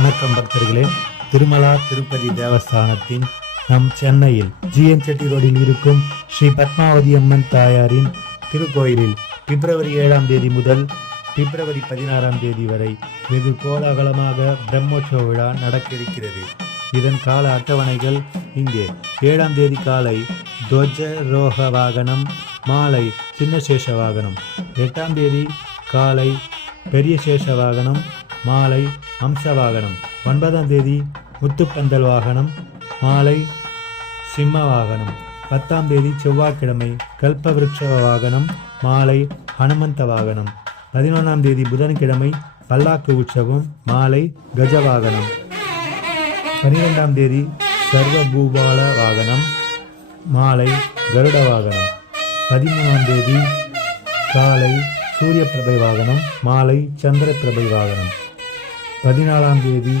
வணக்கம் பக்தர்களே. திருமலா திருப்பதி தேவஸ்தானத்தின் நம் சென்னையில் GN செட்டி ரோடில் இருக்கும் ஸ்ரீ பத்மாவதி அம்மன் தாயாரின் திருக்கோயிலில் பிப்ரவரி 7ஆம் தேதி முதல் பிப்ரவரி 16ஆம் தேதி வரை வெகு கோலாகலமாக பிரம்மோற்சவ விழா நடக்க இருக்கிறது. இதன் கால அட்டவணைகள் இங்கே. 7ஆம் தேதி காலை துவஜரோக வாகனம், மாலை சின்ன சேஷ வாகனம். 8ஆம் தேதி காலை பெரிய சேஷ வாகனம், மாலை அம்ச வாகனம். 9ஆம் தேதி முத்துப்பந்தல் வாகனம், மாலை சிம்ம வாகனம். 10ஆம் தேதி செவ்வாய்க்கிழமை கல்பவிருட்ச வாகனம், மாலை ஹனுமந்த வாகனம். 11ஆம் தேதி புதன்கிழமை பல்லாக்கு உற்சவம், மாலை கஜ வாகனம். 12ஆம் தேதி சர்வபூபால வாகனம், மாலை கருட வாகனம். 13ஆம் தேதி காலை சூரிய பிரபை வாகனம், மாலை சந்திர பிரபை வாகனம். 14ஆம் தேதி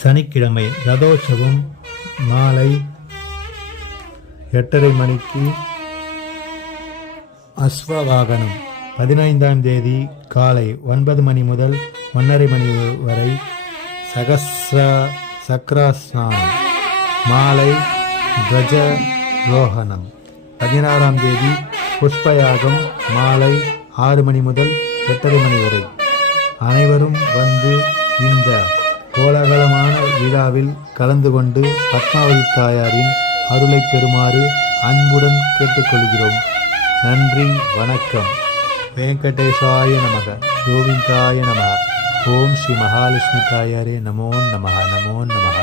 சனிக்கிழமை ரதோற்சவம், மாலை 8:30 மணிக்கு அஸ்வ வாகனம். 15ஆம் தேதி காலை 9 மணி முதல் 1:30 மணி வரை சக்கரஸ்நானம், மாலை கஜ ரோஹணம். 16ஆம் தேதி புஷ்பயாகம், மாலை 6 மணி முதல் 8:30 மணி வரை. அனைவரும் வந்து இந்த கோலாகலமான விழாவில் கலந்து கொண்டு பத்மாவதி தாயாரின் அருளை பெறுமாறு அன்புடன் கேட்டுக்கொள்கிறோம். நன்றி, வணக்கம். வெங்கடேசாய நமக, கோவிந்தாய நமக. ஓம் ஸ்ரீ மகாலட்சுமி தாயாரே நமோ நமக, நமோ நமக.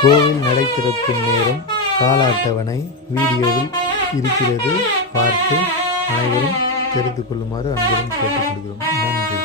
கோவில் நடை திறக்கும் நேரம் கால அட்டவணை வீடியோவில் இருக்கிறது. பார்த்து அனைவரும் தெரிந்து கொள்ளுமாறு அன்புடன் கேட்டுக்கொள்கிறோம். நன்றி.